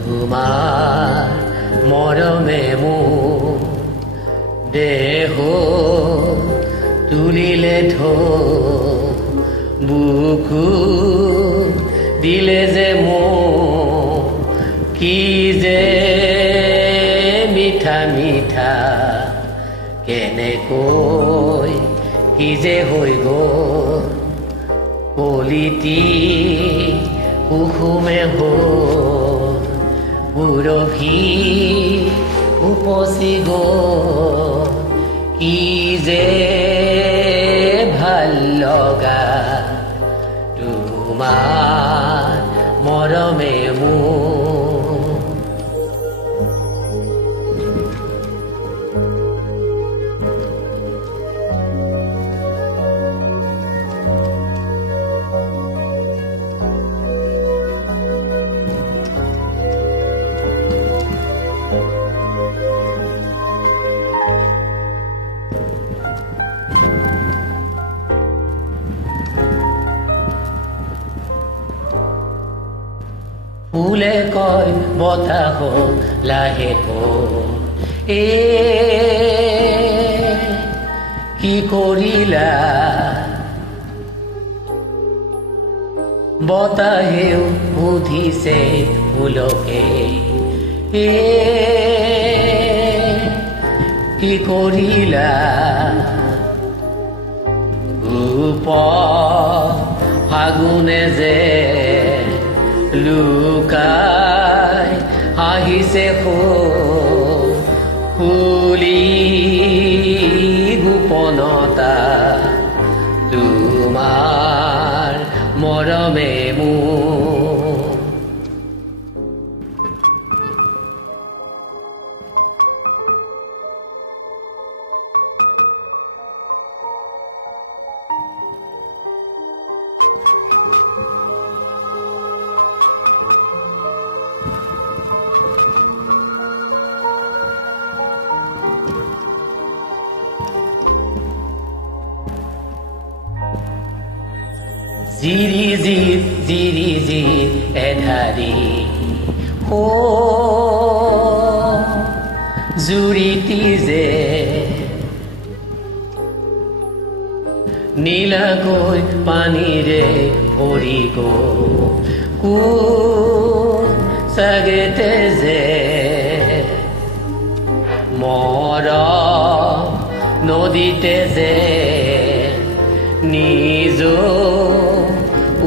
তোমাৰ মৰমে মোৰ দেহ তুলিলে বুকু দিলে যে মোৰ কি যে মিঠা মিঠা কেনেকৈ কি যে হৈ গ'ল কলিতি কুসুমে হ'ল পুৰহি উপচি গ'ল কি যে ভাল লগা তোমাৰ মৰমে মোৰ ফুলে কয় বতাহ লাহেকৈ কি কৰিলা বতাহেও সুধিছে ফুলকে কি কৰিলা ফাগুনে যে লুকাই হাঁহিছে ফুলি গোপনতা তোমাৰ মৰমে মোৰ জিৰি এধাৰি জুৰিটি যে নীলাকৈ পানীৰে ভৰি চাগেতে যে নদীতে যে নিজ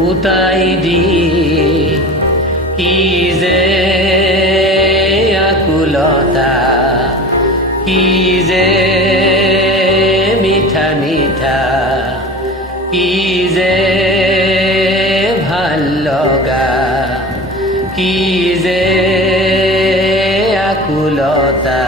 উতাই দি কি যে আকুলতা কি যে মিঠা মিঠা কি যে ভাল লগা কি যে আকুলতা